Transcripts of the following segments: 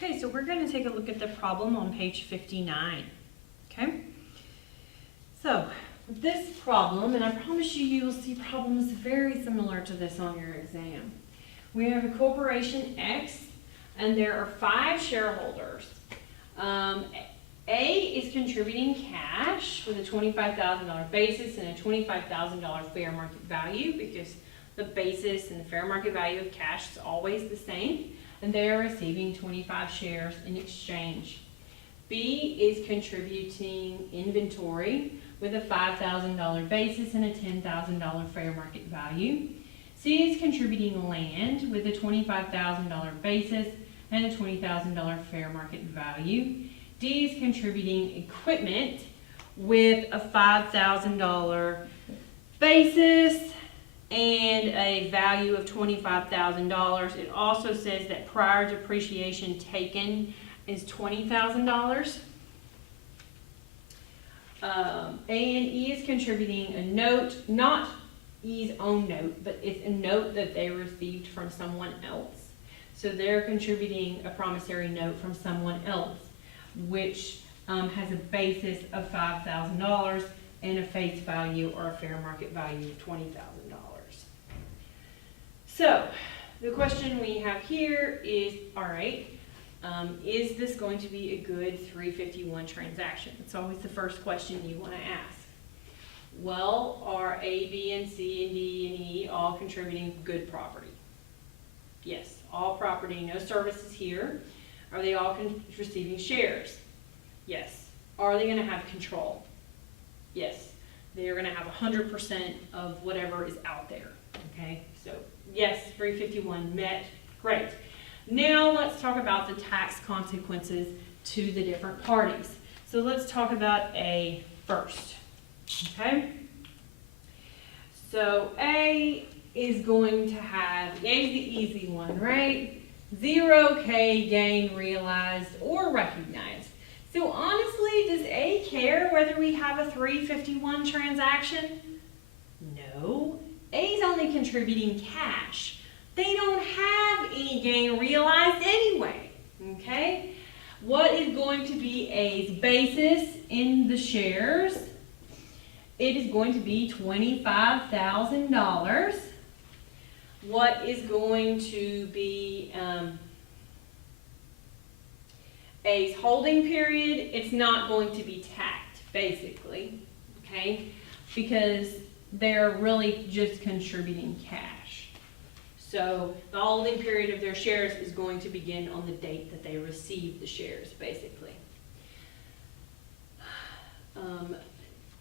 Okay, so we're going to take a look at the problem on page 59. Okay? So, this problem, and I promise you will see problems very similar to this on your exam. We have a corporation X, and there are 5 shareholders. A is contributing cash with a $25,000 basis and a $25,000 fair market value, because the basis and the fair market value of cash is always the same, and they are receiving 25 shares in exchange. B is contributing inventory with a $5,000 basis and a $10,000 fair market value. C is contributing land with a $25,000 basis and a $20,000 fair market value. D is contributing equipment with a $5,000 basis and a value of $25,000. It also says that prior depreciation taken is $20,000. A and E is contributing a note, not E's own note, but it's a note that they received from someone else. So they're contributing a promissory note from someone else, which has a basis of $5,000 and a face value or a fair market value of $20,000. So the question we have here is, all right, is this going to be a good 351 transaction? It's always the first question you want to ask. Well, are A, B, and C, and D, and E all contributing good property? Yes, all property, no services here. Are they all receiving shares? Yes. Are they going to have control? Yes. They are going to have 100% of whatever is out there. Okay, so yes, 351 met. Great. Now let's talk about the tax consequences to the different parties. So let's talk about A first. Okay? So A is going to have, A is the easy one, right? 0K gain realized or recognized. So honestly, does A care whether we have a 351 transaction? No. A's only contributing cash. They don't have any gain realized anyway, okay? What is going to be A's basis in the shares? It is going to be $25,000. What is going to be A's holding period? It's not going to be taxed, basically, okay? Because they're really just contributing cash. So the holding period of their shares is going to begin on the date that they receive the shares, basically.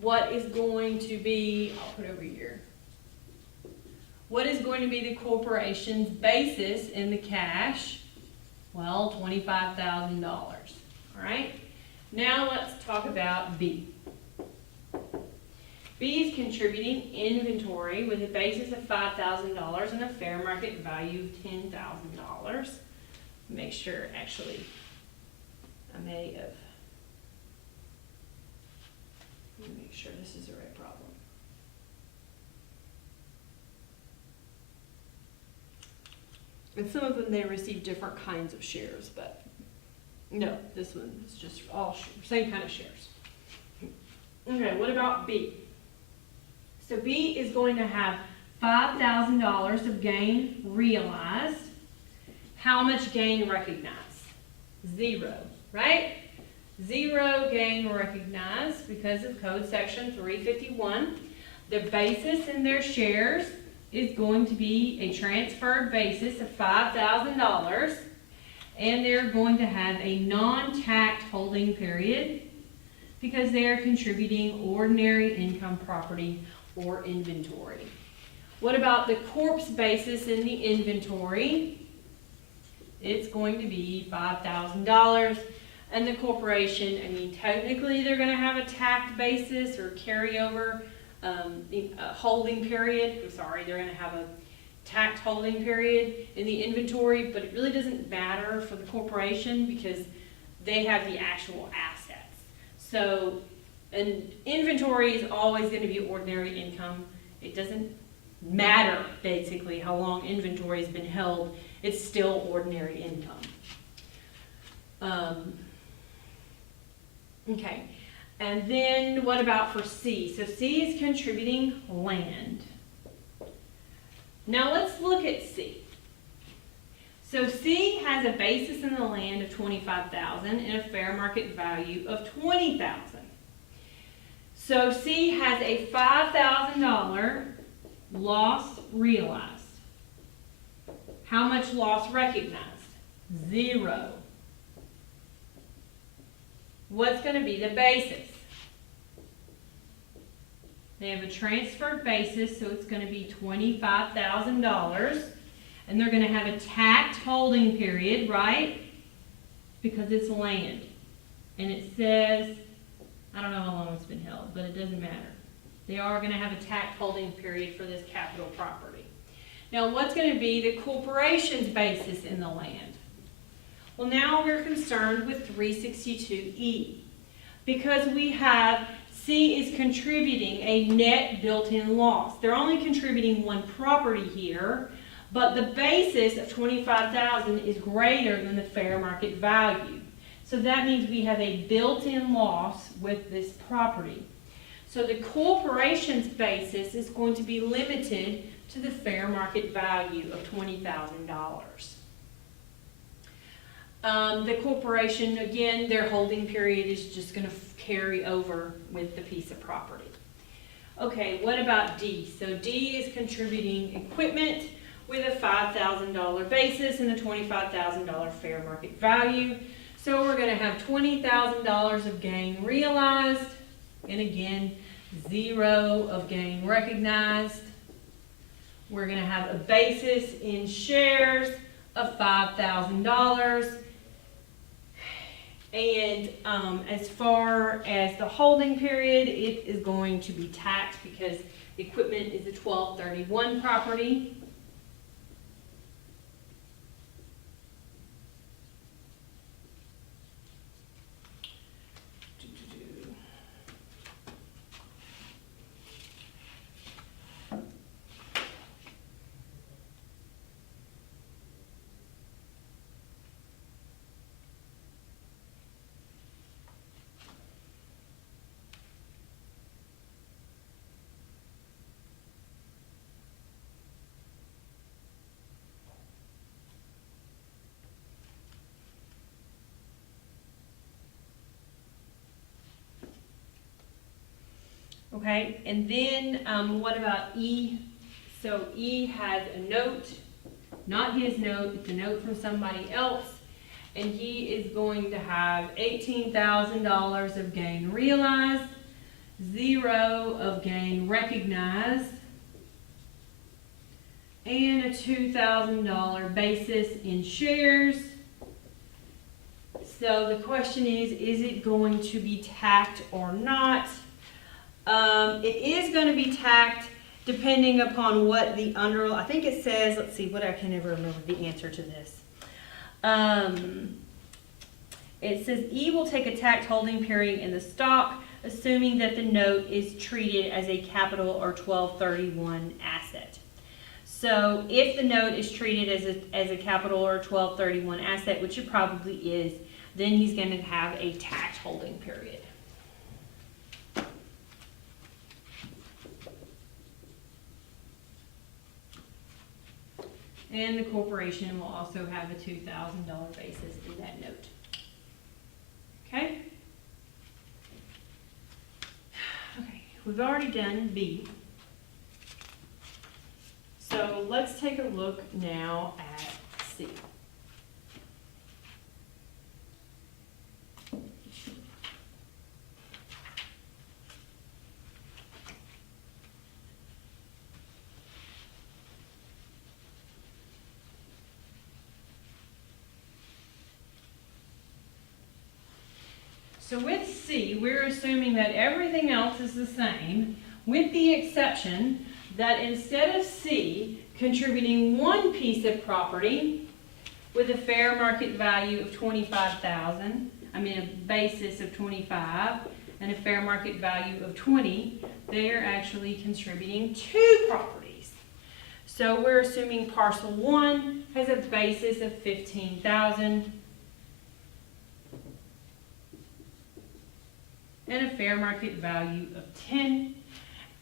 What is going to be, I'll put over here. What is going to be the corporation's basis in the cash? Well, $25,000. All right. Now let's talk about B. B is contributing inventory with a basis of $5,000 and a fair market value of $10,000. Make sure, actually, I may have. Let me make sure this is the right problem. And some of them, they receive different kinds of shares, but no, this one is just all same kind of shares. Okay, what about B? So B is going to have $5,000 of gain realized. How much gain recognized? 0, right? 0 gain recognized because of code section 351. The basis in their shares is going to be a transferred basis of $5,000, and they're going to have a non-taxed holding period because they are contributing ordinary income property or inventory. What about the corp's basis in the inventory? It's going to be $5,000. And the corporation, I mean, technically they're going to have a taxed basis or carryover holding period. I'm sorry, they're going to have a taxed holding period in the inventory, but it really doesn't matter for the corporation because they have the actual assets. So an inventory is always going to be ordinary income. It doesn't matter, basically, how long inventory has been held. It's still ordinary income. Okay, and then what about for C? So C is contributing land. Now let's look at C. So C has a basis in the land of $25,000 and a fair market value of $20,000. So C has a $5,000 loss realized. How much loss recognized? 0. What's going to be the basis? They have a transferred basis, so it's going to be $25,000. And they're going to have a taxed holding period, right? Because it's land. And it says, I don't know how long it's been held, but it doesn't matter. They are going to have a taxed holding period for this capital property. Now, what's going to be the corporation's basis in the land? Well, now we're concerned with 362E because we have C is contributing a net built-in loss. They're only contributing one property here, but the basis of $25,000 is greater than the fair market value. So that means we have a built-in loss with this property. So the corporation's basis is going to be limited to the fair market value of $20,000. The corporation, again, their holding period is just going to carry over with the piece of property. Okay, what about D? So D is contributing equipment with a $5,000 basis and a $25,000 fair market value. So we're going to have $20,000 of gain realized, and again, 0 of gain recognized. We're going to have a basis in shares of $5,000. And as far as the holding period, it is going to be taxed because the equipment is a 1231 property. Okay, and then what about E? So E has a note, not his note, it's a note from somebody else, and he is going to have $18,000 of gain realized, 0 of gain recognized, and a $2,000 basis in shares. So the question is it going to be taxed or not? It is going to be taxed depending upon what the I think it says, let's see, I can never remember the answer to this. It says E will take a tax holding period in the stock, assuming that the note is treated as a capital or 1231 asset. So if the note is treated as a capital or 1231 asset, which it probably is, then he's going to have a tax holding period. And the corporation will also have a $2,000 basis in that note. Okay? Okay, we've already done B. So let's take a look now at C. So with C, we're assuming that everything else is the same, with the exception that instead of C contributing one piece of property with a fair market value of a basis of 25 and a fair market value of 20, they are actually contributing 2 properties. So we're assuming parcel 1 has a basis of 15,000. and a fair market value of 10.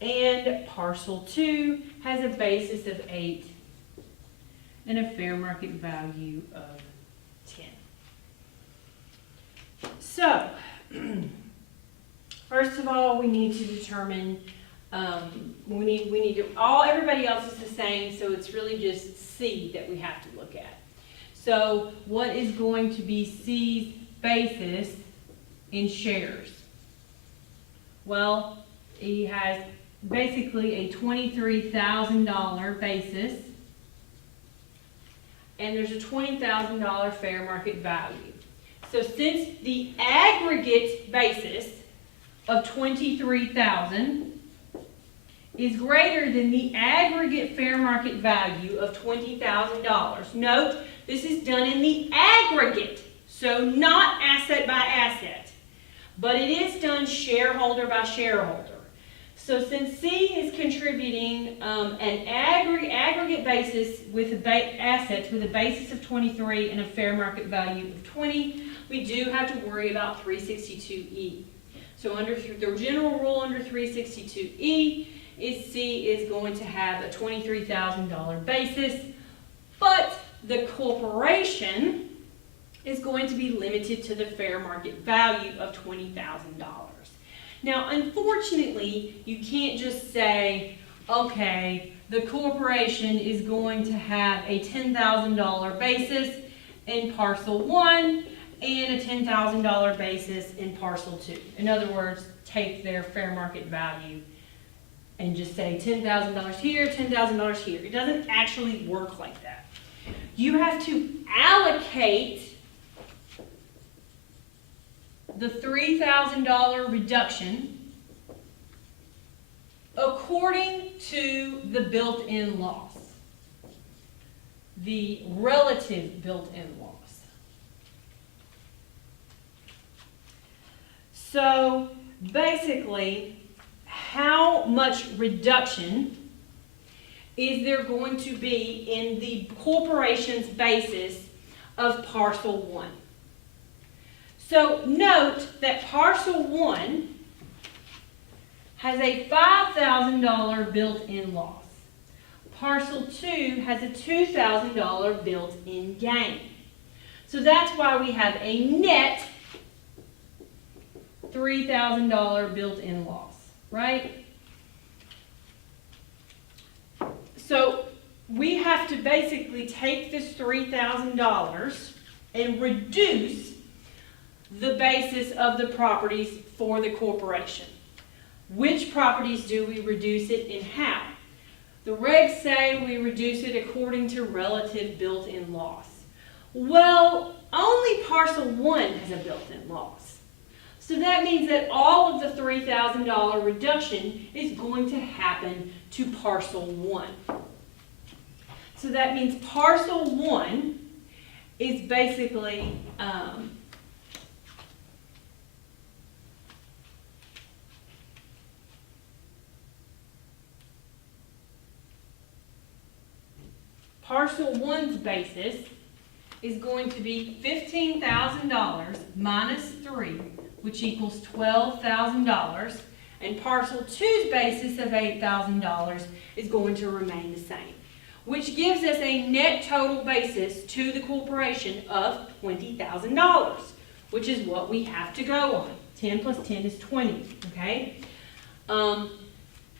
And parcel 2 has a basis of 8 and a fair market value of 10. So, first of all, we need to determine, everybody else is the same, so it's really just C that we have to look at. So, what is going to be C's basis in shares? Well, he has basically a $23,000 basis, and there's a $20,000 fair market value. So since the aggregate basis of $23,000 is greater than the aggregate fair market value of $20,000, note this is done in the aggregate, so not asset by asset, but it is done shareholder by shareholder. So since C is contributing an aggregate basis with assets with a basis of 23 and a fair market value of 20, we do have to worry about 362E. So under the general rule under 362E is C is going to have a $23,000 basis, but the corporation is going to be limited to the fair market value of $20,000. Now, unfortunately, you can't just say, okay, the corporation is going to have a $10,000 basis in parcel 1 and a $10,000 basis in parcel 2. In other words, take their fair market value and just say $10,000 here, $10,000 here. It doesn't actually work like that. You have to allocate the $3,000 reduction according to the built-in loss, the relative built-in loss. So basically, how much reduction is there going to be in the corporation's basis of parcel 1? So note that parcel 1 has a $5,000 built-in loss. Parcel 2 has a $2,000 built-in gain. So that's why we have a net $3,000 built-in loss, right? So we have to basically take this $3,000 and reduce the basis of the properties for the corporation. Which properties do we reduce it and how? The regs say we reduce it according to relative built-in loss. Well, only parcel 1 has a built-in loss. So that means that all of the $3,000 reduction is going to happen to parcel 1. So that means parcel 1 is basically parcel 1's basis is going to be $15,000 minus 3, which equals $12,000, and parcel 2's basis of $8,000 is going to remain the same, which gives us a net total basis to the corporation of $20,000, which is what we have to go on. 10 plus 10 is 20, okay?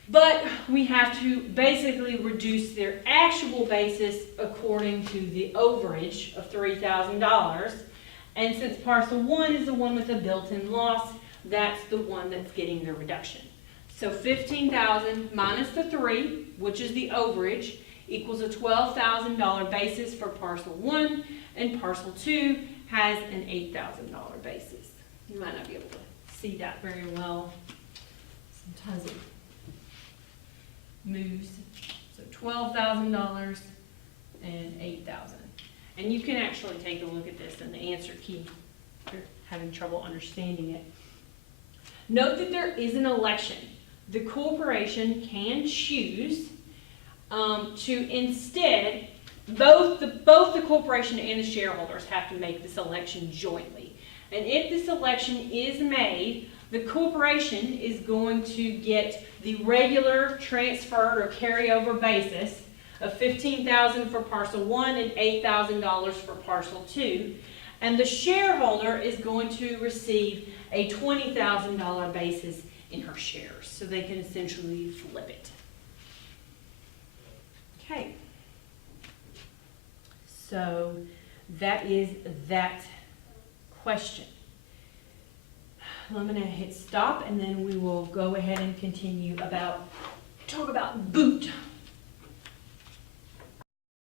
But we have to basically reduce their actual basis according to the overage of $3,000. And since parcel 1 is the one with the built-in loss, that's the one that's getting the reduction. So $15,000 minus the 3, which is the overage, equals a $12,000 basis for parcel 1, and parcel 2 has an $8,000 basis. You might not be able to see that very well. Sometimes it moves. So $12,000 and $8,000. And you can actually take a look at this in the answer key if you're having trouble understanding it. Note that there is an election. The corporation can choose to instead, both the corporation and the shareholders have to make this election jointly. And if this election is made the corporation is going to get the regular transferred or carryover basis of $15,000 for parcel 1 and $8,000 for parcel 2. And the shareholder is going to receive a $20,000 basis in her shares. So they can essentially flip it. Okay. So that is that question. I'm going to hit stop and then we will go ahead and continue talk about boot.